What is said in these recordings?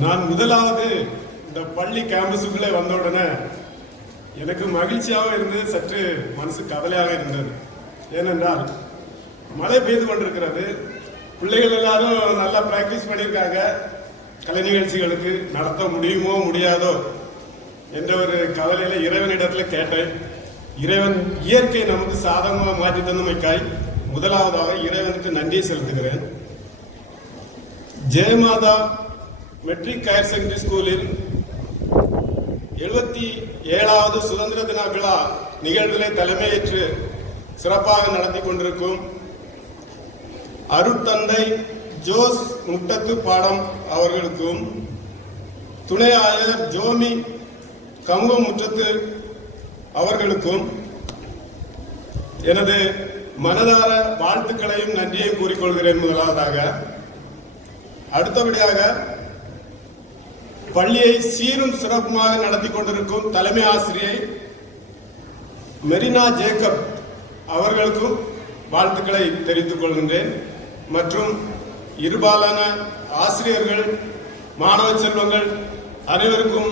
நான் முதலாவது இந்த பள்ளி கேம்பஸுக்குள்ளே வந்த உடனே எனக்கு மகிழ்ச்சியாக இருந்தது, சற்று மனசு கவலையாக இருந்தது. ஏனென்றால் மழை பெய்து கொண்டிருக்கிறது. பிள்ளைகள் எல்லாரும் நல்லா பிராக்டிஸ் பண்ணியிருக்காங்க. கலை நிகழ்ச்சிகளுக்கு நடத்த முடியுமோ முடியாதோ என்ற ஒரு கவலையில இறைவனிடத்தில் கேட்டேன். இறைவன் இயற்கை நமக்கு சாதகமாக மாற்றி தந்தமைக்காய் முதலாவதாக இறைவனுக்கு நன்றி செலுத்துகிறேன். ஜெயமாதா மெட்ரிக் ஹையர் செகண்டரி ஸ்கூலில் 77வது சுதந்திர தின விழா நிகழ்வுகளை தலைமையேற்று சிறப்பாக நடத்தி கொண்டிருக்கும் அருட்தந்தை ஜோஸ் முட்டத்து பாடம் அவர்களுக்கும், துணை ஆயர் ஜோமி கமுக முற்றத்து அவர்களுக்கும் எனது மனதார வாழ்த்துக்களையும் நன்றியையும் கூறிக்கொள்கிறேன். முதலாவதாக, அடுத்தபடியாக பள்ளியை சீரும் சிறப்புமாக நடத்தி கொண்டிருக்கும் தலைமை ஆசிரியை மெரினா ஜேக்கப் அவர்களுக்கும் வாழ்த்துக்களை தெரிவித்துக் கொள்கின்றேன். மற்றும் இருபாலான ஆசிரியர்கள், மாணவ செல்வங்கள் அனைவருக்கும்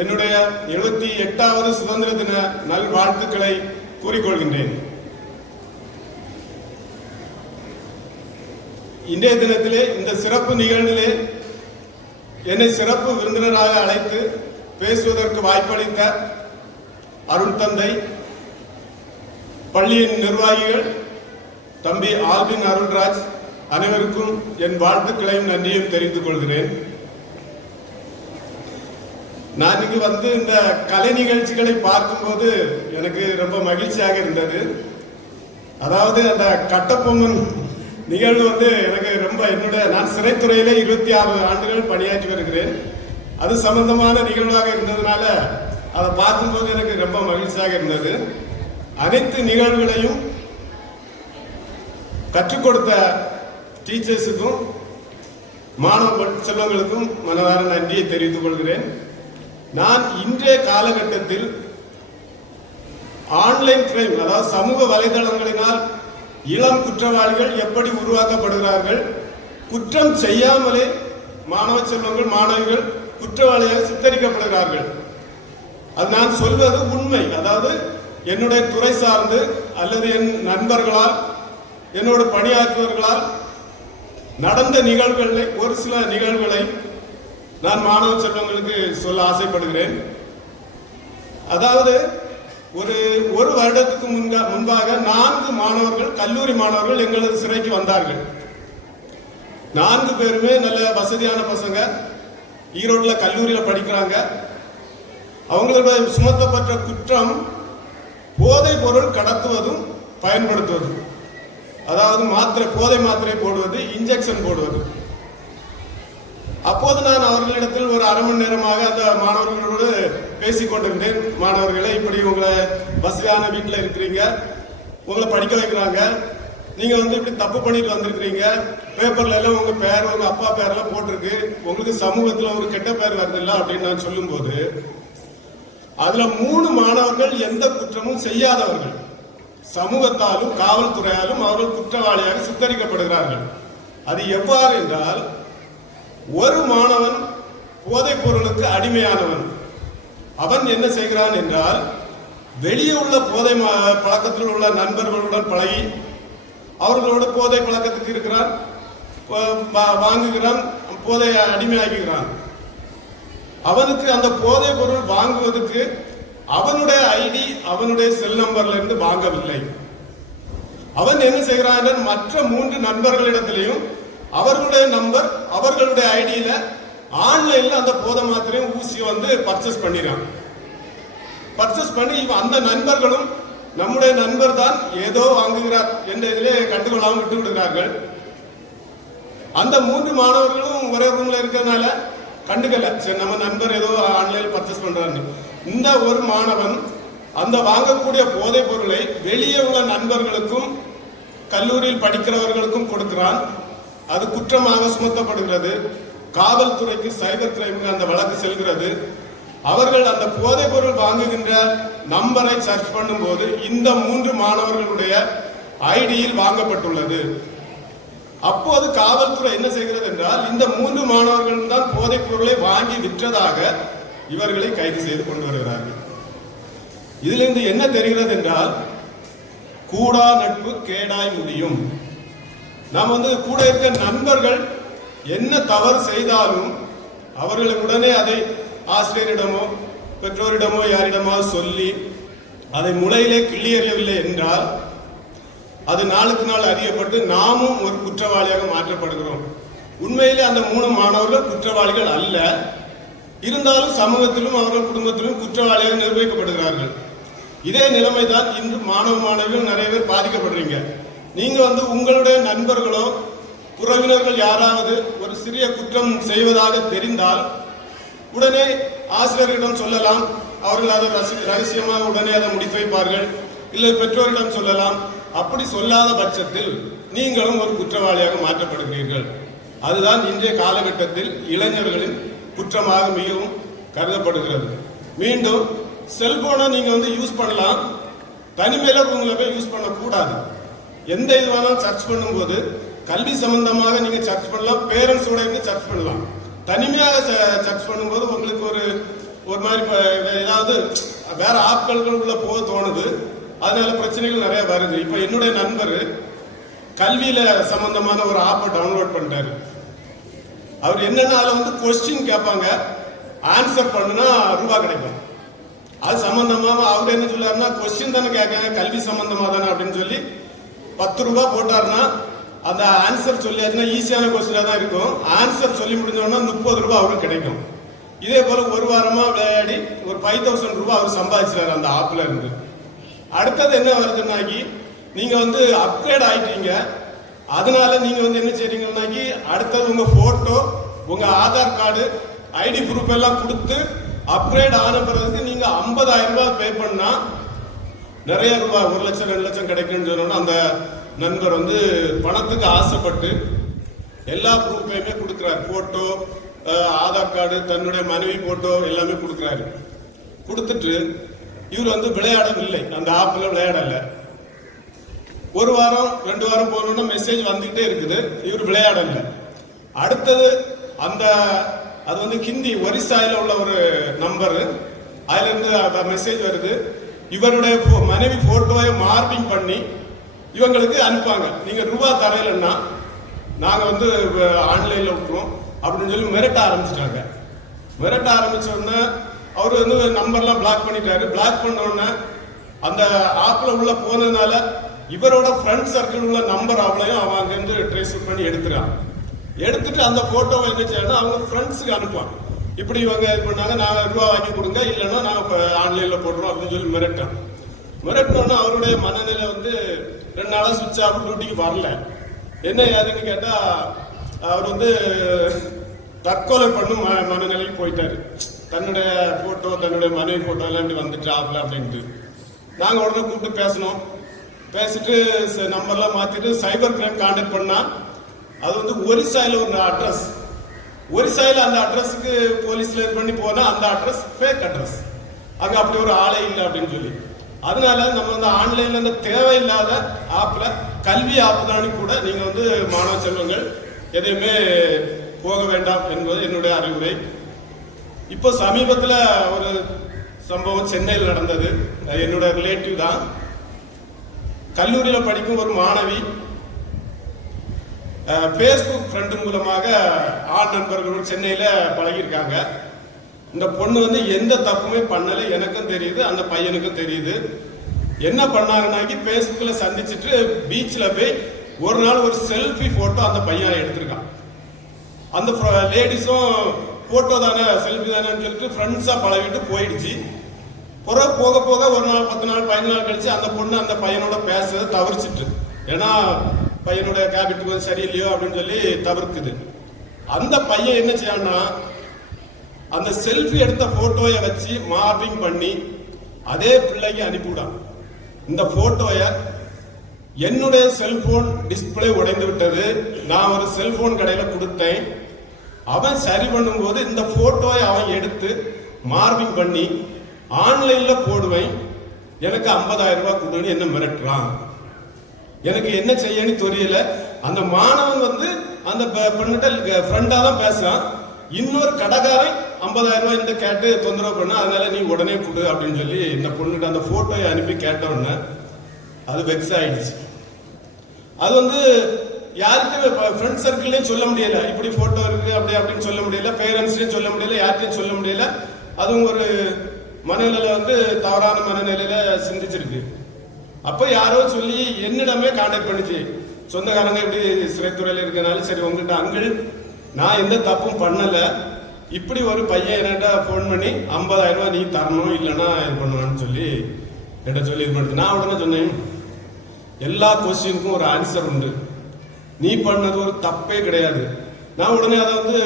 என்னுடைய 78வது சுதந்திர தின நல்வாழ்த்துக்களை கூறிக்கொள்கின்றேன். இன்றைய தினத்திலே இந்த சிறப்பு நிகழ்விலே என்னை சிறப்பு விருந்தினராக அழைத்து பேசுவதற்கு வாய்ப்பளித்த அருட்தந்தை, பள்ளியின் நிர்வாகிகள், தம்பி ஆல்வின் அருள்ராஜ் அனைவருக்கும் என் வாழ்த்துக்களையும் நன்றியும் தெரிவித்துக் கொள்கிறேன். நான் இங்கு வந்து இந்த கலை நிகழ்ச்சிகளை பார்க்கும்போது எனக்கு ரொம்ப மகிழ்ச்சியாக இருந்தது. அதாவது அந்த கட்டபொம்மன் நிகழ்வு வந்து எனக்கு ரொம்ப நான் சிறைத்துறையிலே 26 ஆண்டுகள் பணியாற்றி வருகிறேன். அது சம்பந்தமான நிகழ்வாக இருந்ததுனால அதை பார்க்கும்போது எனக்கு ரொம்ப மகிழ்ச்சியாக இருந்தது. அனைத்து நிகழ்வுகளையும் கற்றுக் கொடுத்த டீச்சர்ஸுக்கும் மாணவ செல்வங்களுக்கும் மனதார நன்றியை தெரிவித்துக் கொள்கிறேன். நான் இன்றைய காலகட்டத்தில் ஆன்லைன் கிரைம், அதாவது சமூக வலைதளங்களினால் இளம் குற்றவாளிகள் எப்படி உருவாக்கப்படுகிறார்கள், குற்றம் செய்யாமலே மாணவ செல்வங்கள், மாணவிகள் குற்றவாளியாக சித்தரிக்கப்படுகிறார்கள். அது நான் சொல்வது உண்மை. அதாவது என்னுடைய துறை சார்ந்து அல்லது என் நண்பர்களால், என்னோட பணியாற்றுவர்களால் நடந்த நிகழ்வுகளை, ஒரு சில நிகழ்வுகளை நான் மாணவ செல்வங்களுக்கு சொல்ல ஆசைப்படுகிறேன். அதாவது ஒரு வருடத்துக்கு முன்பாக 4 மாணவர்கள், கல்லூரி மாணவர்கள் எங்களது சிறைக்கு வந்தார்கள். 4 பேருமே நல்ல வசதியான பசங்க, ஈரோட்ல கல்லூரியில படிக்கிறாங்க. அவங்களோட சுமத்தப்பட்ட குற்றம் போதைப் பொருள் கடத்துவதும் பயன்படுத்துவதும். அதாவது போதை மாத்திரை போடுவது, இன்ஜெக்ஷன் போடுவது. அப்போது நான் அவர்களிடத்தில் ஒரு அரை மணி நேரமாக அந்த மாணவர்களோடு பேசிக் கொண்டிருந்தேன். மாணவர்களை, இப்படி உங்களை வசதியான வீட்டில் இருக்கிறீங்க, உங்களை படிக்க வைக்கிறாங்க, நீங்க வந்து இப்படி தப்பு பண்ணிட்டு வந்திருக்கிறீங்க, பேப்பர்ல எல்லாம் உங்க பேர், உங்க அப்பா பேரெல்லாம் போட்டிருக்கு, உங்களுக்கு சமூகத்தில் ஒரு கெட்ட பேர் வருது இல்ல அப்படின்னு நான் சொல்லும் போது, அதுல 3 மாணவர்கள் எந்த குற்றமும் செய்யாதவர்கள், சமூகத்தாலும் காவல்துறையாலும் அவர்கள் குற்றவாளியாக சித்தரிக்கப்படுகிறார்கள். அது எவ்வாறு என்றால், ஒரு மாணவன் போதைப் பொருளுக்கு அடிமையானவன். அவன் என்ன செய்கிறான் என்றால், வெளியே உள்ள போதை பழக்கத்தில் உள்ள நண்பர்களுடன் பழகி அவர்களோட போதை பழக்கத்துக்கு இருக்கிறான், வாங்குகிறான், போதையை அடிமையாகிறான். அவனுக்கு அந்த போதை பொருள் வாங்குவதற்கு அவனுடைய ஐடி, அவனுடைய செல் நம்பர்ல இருந்து வாங்கவில்லை. அவன் என்ன செய்கிறான், மற்ற 3 நண்பர்களிடத்திலையும் அவர்களுடைய நம்பர், அவர்களுடைய ஐடியில ஆன்லைன்ல அந்த போதை மாத்திரையும் ஊசியை வந்து பர்ச்சேஸ் பண்ணிடுறான். பர்ச்சேஸ் பண்ணி அந்த நண்பர்களும் நம்முடைய நண்பர் தான் ஏதோ வாங்குகிறார் என்ற இதிலே கண்டுகொள்ளாமல் விட்டு விடுகிறார்கள். அந்த 3 மாணவர்களும் ஒரே ரூம்ல இருக்கிறதுனால கண்டுக்கல, சரி நம்ம நண்பர் ஏதோ ஆன்லைன் பர்ச்சேஸ் பண்றாரு. இந்த ஒரு மாணவன் அந்த வாங்கக்கூடிய போதைப் பொருளை வெளியே உள்ள நண்பர்களுக்கும் கல்லூரியில் படிக்கிறவர்களுக்கும் கொடுக்கிறான். அது குற்றமாக சுமத்தப்படுகிறது. காவல்துறைக்கு, சைபர் கிரைமுக்கு அந்த வழக்கு செல்கிறது. அவர்கள் அந்த போதைப் பொருள் வாங்குகின்ற நம்பரை சர்ச் பண்ணும் போது இந்த 3 மாணவர்களுடைய ஐடியில் வாங்கப்பட்டுள்ளது. அப்போது காவல்துறை என்ன செய்கிறது என்றால் இந்த 3 மாணவர்கள் தான் போதைப் பொருளை வாங்கி விற்றதாக இவர்களை கைது செய்து கொண்டு வருகிறார்கள். இதிலிருந்து என்ன தெரிகிறது என்றால் கூடா நட்பு கேடாய் முடியும். நாம் கூட இருக்க நண்பர்கள் என்ன தவறு செய்தாலும் அவர்கள் உடனே அதை ஆசிரியரிடமோ பெற்றோரிடமோ யாரிடமோ சொல்லி அதை முளையிலே கிள்ளி எறியவில்லை என்றால் அது நாளுக்கு நாள் அறியப்பட்டு நாமும் ஒரு குற்றவாளியாக மாற்றப்படுகிறோம். உண்மையிலே அந்த 3 மாணவர்கள் குற்றவாளிகள் அல்ல, இருந்தாலும் சமூகத்திலும் அவர்கள் குடும்பத்திலும் குற்றவாளியாக நிர்வகிக்கப்படுகிறார்கள். இதே நிலைமை தான் இன்று மாணவ மாணவிகள் நிறைய பேர் பாதிக்கப்படுறீங்க. நீங்க உங்களுடைய நண்பர்களோ உறவினர்கள் யாராவது ஒரு சிறிய குற்றம் செய்வதாக தெரிந்தால் உடனே ஆசிரியரிடம் சொல்லலாம், அவர்கள் அதை ரகசியமாக உடனே அதை முடித்து வைப்பார்கள். இல்லை பெற்றோரிடம் சொல்லலாம். அப்படி சொல்லாத பட்சத்தில் நீங்களும் ஒரு குற்றவாளியாக மாற்றப்படுகிறீர்கள். அதுதான் இன்றைய காலகட்டத்தில் இளைஞர்களின் குற்றமாக மிகவும் கருதப்படுகிறது. மீண்டும் செல்போனை நீங்க யூஸ் பண்ணலாம், தனிமையில உங்களை போய் யூஸ் பண்ணக்கூடாது. எந்த இது வேணாலும் சர்ச் பண்ணும்போது கல்வி சம்பந்தமாக நீங்க சர்ச் பண்ணலாம், பேரண்ட்ஸோட இருந்து சர்ச் பண்ணலாம். தனிமையாக சர்ச் பண்ணும்போது உங்களுக்கு ஒரு மாதிரி ஏதாவது வேற ஆட்கள் உள்ள போக தோணுது, அதனால பிரச்சனைகள் நிறைய வருது. இப்ப என்னுடைய நண்பர் கல்வியில சம்பந்தமான ஒரு ஆப்பை டவுன்லோட் பண்ணிட்டாரு. அவர் என்னன்னா அதுல கொஸ்டின் கேட்பாங்க, ஆன்சர் பண்ணுனா ரூபாய் கிடைக்கும். அது சம்பந்தமா அவர் என்ன சொல்லாருன்னா, கொஸ்டின் தானே கேட்காங்க, கல்வி சம்பந்தமா தானே அப்படின்னு சொல்லி 10 ரூபாய் போட்டாருன்னா அந்த ஆன்சர் சொல்லியாச்சுன்னா ஈஸியான கொஸ்டினா தான் இருக்கும். ஆன்சர் சொல்லி முடிஞ்சோன்னா 30 ரூபாய் அவருக்கு கிடைக்கும். இதே போல ஒரு வாரமா விளையாடி ஒரு 5000 ரூபாய் அவர் சம்பாதிச்சாரு அந்த ஆப்ல இருந்து. அடுத்தது என்ன வருதுன்னாக்கி நீங்க அப்கிரேட் ஆயிட்டீங்க. அதனால நீங்க என்ன செய்றீங்கன்னாக்கி அடுத்தது உங்க போட்டோ, உங்க ஆதார் கார்டு, ஐடி ப்ரூஃப் எல்லாம் கொடுத்து அப்கிரேட் ஆன பிறகு நீங்க 50,000 ரூபாய் பே பண்ணா நிறைய ரூபாய் 1 லட்சம் 2 லட்சம் கிடைக்கும்னு சொன்னோம்னா அந்த நண்பர் பணத்துக்கு ஆசைப்பட்டு எல்லா ப்ரூஃபையுமே கொடுக்கிறார். போட்டோ, ஆதார் கார்டு, தன்னுடைய மனைவி போட்டோ எல்லாமே கொடுக்கிறாரு. கொடுத்துட்டு இவர் விளையாடவில்லை, அந்த ஆப்ல விளையாடல. 1 வாரம் 2 வாரம் போனோம்னா மெசேஜ் வந்துகிட்டே இருக்குது, இவர் விளையாடல. அடுத்தது அது ஹிந்தி ஒரிசாயில உள்ள ஒரு நம்பர், அதுல இருந்து மெசேஜ் வருது. இவருடைய மனைவி போட்டோவை மார்பிங் பண்ணி இவங்களுக்கு அனுப்பாங்க. நீங்க ரூபாய் தரையிலன்னா நாங்க ஆன்லைன்ல விட்டுருவோம் அப்படின்னு சொல்லி மிரட்ட ஆரம்பிச்சிட்டாங்க. மிரட்ட ஆரம்பிச்ச உடனே அவரு நம்பர்லாம் பிளாக் பண்ணிட்டாரு. பிளாக் பண்ண உடனே அந்த ஆப்ல உள்ள போனதுனால இவரோட ஃப்ரெண்ட் சர்க்கிள் உள்ள நம்பர் அவளையும் அவன் அங்கிருந்து ட்ரேஸ் பண்ணி எடுத்துறான். எடுத்துட்டு அந்த போட்டோவை என்ன செய்யணும், அவங்க ஃப்ரெண்ட்ஸுக்கு அனுப்புவான். இப்படி இவங்க இது பண்ணாங்க, நான் ரூபா வாங்கி கொடுங்க, இல்லைன்னா நான் ஆன்லைன்ல போடுறோம் அப்படின்னு சொல்லி மிரட்டான். மிரட்டினோன்னா அவருடைய மனநிலை 2 நாளா சுவிட்ச் ஆஃப், டியூட்டிக்கு வரல. என்ன ஏதுன்னு கேட்டா அவர் தற்கொலை பண்ணும் மனநிலைக்கு போயிட்டாரு. தன்னுடைய போட்டோ, தன்னுடைய மனைவி போட்டோ எல்லாம் வந்துட்டு ஆகல அப்படின்ட்டு நாங்க உடனே கூப்பிட்டு பேசணும். பேசிட்டு நம்பர்லாம் மாத்திட்டு சைபர் கிரைம் கான்டாக்ட் பண்ணா அது ஒரிசாயில ஒரு அட்ரஸ். ஒரிசாயில அந்த அட்ரஸுக்கு போலீஸ்ல இது பண்ணி போனா அந்த அட்ரஸ் ஃபேக் அட்ரஸ், அங்க அப்படி ஒரு ஆளே இல்லை அப்படின்னு சொல்லி. அதனால நம்ம ஆன்லைன்ல தேவையில்லாத ஆப்ல கல்வி ஆப் தானே கூட நீங்க மாணவ செல்வங்கள் எதையுமே போக வேண்டாம் என்பது என்னுடைய அறிவுரை. இப்போ சமீபத்தில் ஒரு சம்பவம் சென்னையில் நடந்தது. என்னோட ரிலேட்டிவ் தான். கல்லூரியில் படிக்கும் ஒரு மாணவி பேஸ்புக் ஃப்ரெண்டு மூலமாக ஆண் நண்பர்களோடு சென்னையில பழகியிருக்காங்க. இந்த பொண்ணு எந்த தப்புமே பண்ணல, எனக்கும் தெரியுது, அந்த பையனுக்கும் தெரியுது. என்ன பண்ணாங்கன்னாக்கி பேஸ்புக்ல சந்திச்சுட்டு பீச்ல போய் ஒரு நாள் ஒரு செல்ஃபி போட்டோ அந்த பையன் எடுத்திருக்கான். அந்த லேடிஸும் போட்டோ தானே செல்ஃபி தானே சொல்லிட்டு ஃப்ரெண்ட்ஸா பழகிட்டு போயிடுச்சு. போக போக ஒரு நாள் 10 நாள் 15 நாள் கழிச்சு அந்த பொண்ணு அந்த பையனோட பேசுறதை தவிர்ச்சிட்டு, ஏன்னா பையனோட கேபிட்டு சரியில்லையோ அப்படின்னு சொல்லி தவிர்க்குது. அந்த பையன் என்ன செய்யணும்னா அந்த செல்ஃபி எடுத்த போட்டோயை வச்சு மார்பிங் பண்ணி அதே பிள்ளைக்கு அனுப்பிவிடான். இந்த போட்டோயை என்னுடைய செல்போன் டிஸ்பிளே உடைந்து விட்டது, நான் ஒரு செல்போன் கடையில கொடுத்தேன், அவன் சரி பண்ணும்போது இந்த போட்டோவை அவன் எடுத்து மார்பிங் பண்ணி ஆன்லைன்ல போடுவேன், எனக்கு 50,000 ரூபாய் கொடுன்னு என்ன மிரட்டுறான். எனக்கு என்ன செய்யன்னு தெரியல. அந்த மாணவன் வந்து அந்த பெண்ணிட்ட ஃப்ரெண்டா தான் பேசுறான். இன்னொரு கடைக்காரன் 50,000 ரூபாய் என்கிட்ட கேட்டு தொந்தரவு பண்ண, அதனால நீ உடனே கொடு அப்படின்னு சொல்லி இந்த பொண்ணுகிட்ட அந்த போட்டோயை அனுப்பி கேட்ட உடனே அது வெக்ஸ் ஆயிடுச்சு. அது வந்து யாருக்கும் ஃப்ரெண்ட் சர்க்கிள்லயும் சொல்ல முடியல, இப்படி போட்டோ இருக்கு அப்படி அப்படின்னு சொல்ல முடியல, பேரண்ட்ஸ்லயும் சொல்ல முடியல, யார்கிட்டையும் சொல்ல முடியல. அதுவும் ஒரு மனநிலை வந்து தவறான மனநிலையில சிந்திச்சிருக்கு. அப்ப யாரோ சொல்லி என்னிடமே கான்டாக்ட் பண்ணிச்சு. சொந்தக்காரங்க இப்படி சிறைத்துறையில இருக்கனால, சரி உங்ககிட்ட அங்கிள் நான் எந்த தப்பும் பண்ணல, இப்படி ஒரு பையன் என்கிட்ட போன் பண்ணி 50,000 ரூபாய் நீ தரணும் இல்லைன்னா இது பண்ணுவான்னு சொல்லி என்கிட்ட சொல்லி இது பண்ணுது. நான் உடனே சொன்னேன், எல்லா கொஸ்டினுக்கும் ஒரு ஆன்சர் உண்டு, நீ பண்ணது ஒரு தப்பே கிடையாது. நான் உடனே அதை வந்து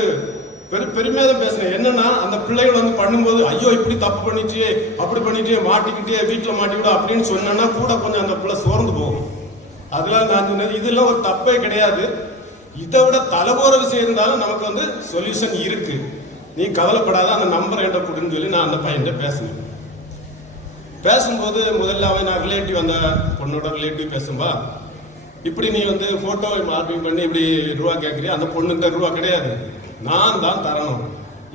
பெருமையா தான் பேசினேன். என்னன்னா அந்த பிள்ளைகள் வந்து பண்ணும்போது ஐயோ இப்படி தப்பு பண்ணிட்டே அப்படி பண்ணிட்டே மாட்டிக்கிட்டே வீட்டுல மாட்டிக்கிட்டோம் அப்படின்னு சொன்னா கூட கொஞ்சம் அந்த பிள்ளை சோர்ந்து போகும். அதெல்லாம் நான் சொன்னேன், இதெல்லாம் ஒரு தப்பே கிடையாது, இதை விட தலைபோற விஷயம் இருந்தாலும் நமக்கு வந்து சொல்யூஷன் இருக்கு, நீ கவலைப்படாத, அந்த நம்பர் என்கிட்ட கொடுன்னு சொல்லி நான் அந்த பையன் பேசினேன். பேசும்போது முதல்ல அவன் நான் ரிலேட்டிவ், அந்த பொண்ணோட ரிலேட்டிவ் பேசும்பா, இப்படி நீ வந்து போட்டோவை மார்க்கிங் பண்ணி இப்படி ரூபா கேட்கறியா, அந்த பொண்ணுகிட்ட ரூபா கிடையாது, நான் தான் தரணும்,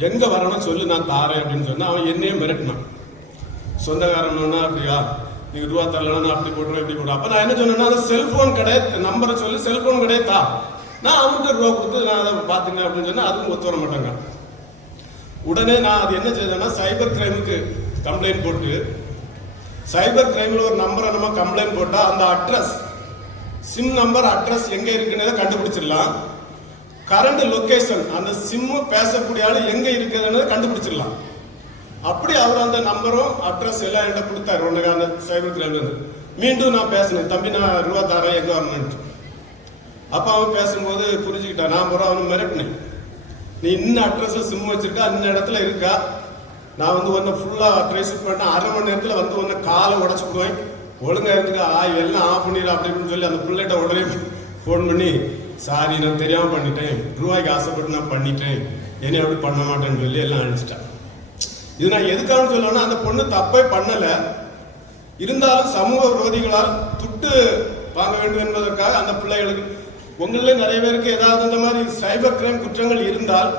எங்க வரணும் சொல்லு நான் தாரேன் அப்படின்னு சொன்னா அவன் என்னையே மிரட்டினான். சொந்தக்காரன்னா அப்படியா, நீங்க ரூபா தரலன்னா அப்படி போட்டுருவோம் இப்படி போடுவோம். அப்ப நான் என்ன சொன்னேன்னா, அந்த செல்போன் கிடையாது, நம்பரை சொல்லி செல்போன் கிடையாது தா, நான் அவன்கிட்ட ரூபா கொடுத்து நான் அதை பாத்துங்க அப்படின்னு சொன்னா அதுவும் ஒத்து வர மாட்டாங்க. உடனே நான் அது என்ன செய்தேன்னா, சைபர் கிரைமுக்கு கம்ப்ளைண்ட் போட்டு, சைபர் கிரைம்ல ஒரு நம்பரை நம்ம கம்ப்ளைண்ட் போட்டா அந்த அட்ரஸ், சிம் நம்பர் அட்ரஸ் எங்க இருக்குன்னு கண்டுபிடிச்சிடலாம், கரண்ட் லொகேஷன் அந்த சிம் பேசக்கூடிய ஆளு எங்க இருக்குதுன்னு கண்டுபிடிச்சிடலாம். அப்படி அவர் அந்த நம்பரும் அட்ரஸ் எல்லாம் என்கிட்ட கொடுத்தாரு. உனக்கு அந்த சைபர் கிரைம்ல இருந்து மீண்டும் நான் பேசினேன், தம்பி நான் ரூபா தரேன் எங்க வரணும்னு. அப்ப அவன் பேசும்போது புரிஞ்சுக்கிட்டான். நான் போற அவனு மிரட்டினேன், நீ இன்னும் அட்ரஸ் சிம் வச்சிருக்கா, இந்த இடத்துல இருக்கா, நான் வந்து ஒன்னு ஃபுல்லா ட்ரேஸ் பண்ணேன், 1/2 மணி நேரத்துல வந்து ஒன்னு காலை உடச்சு விடுவேன், ஒழுங்கா இருந்துக்கா எல்லாம் ஆஃப் பண்ணிடு அப்படி அப்படின்னு சொல்லி அந்த பிள்ளைகிட்ட உடனே போன் பண்ணி, சாரி நான் தெரியாம பண்ணிட்டேன், ரூபாய்க்கு ஆசைப்பட்டு நான் பண்ணிட்டேன், என்னை அப்படி பண்ண மாட்டேன்னு சொல்லி எல்லாம் அனுப்பிச்சிட்டேன். இது நான் எதுக்காக சொல்லணும்னா, அந்த பொண்ணு தப்பே பண்ணல, இருந்தாலும் சமூக விரோதிகளால் துட்டு வாங்க வேண்டும் என்பதற்காக அந்த பிள்ளைகளுக்கு, உங்களிலே நிறைய பேருக்கு ஏதாவது இந்த மாதிரி சைபர் கிரைம் குற்றங்கள் இருந்தால்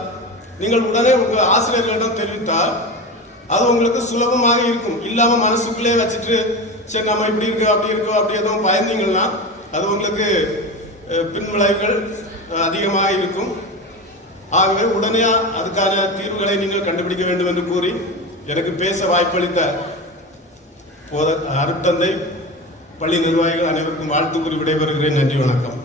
நீங்கள் உடனே உங்க ஆசிரியர்களிடம் தெரிவித்தால் அது உங்களுக்கு சுலபமாக இருக்கும். இல்லாம மனசுக்குள்ளே வச்சுட்டு சரி நம்ம இப்படி இருக்கு அப்படி இருக்கோ அப்படி எதுவும் பயந்தீங்கன்னா அது உங்களுக்கு பின் விளைவுகள் அதிகமாக இருக்கும். ஆகவே உடனே அதுக்கான தீர்வுகளை நீங்கள் கண்டுபிடிக்க வேண்டும் என்று கூறி எனக்கு பேச வாய்ப்பளித்த அருட்தந்தை பள்ளி நிர்வாகிகள் அனைவருக்கும் வாழ்த்து கூறி விடைபெறுகிறேன். நன்றி, வணக்கம்.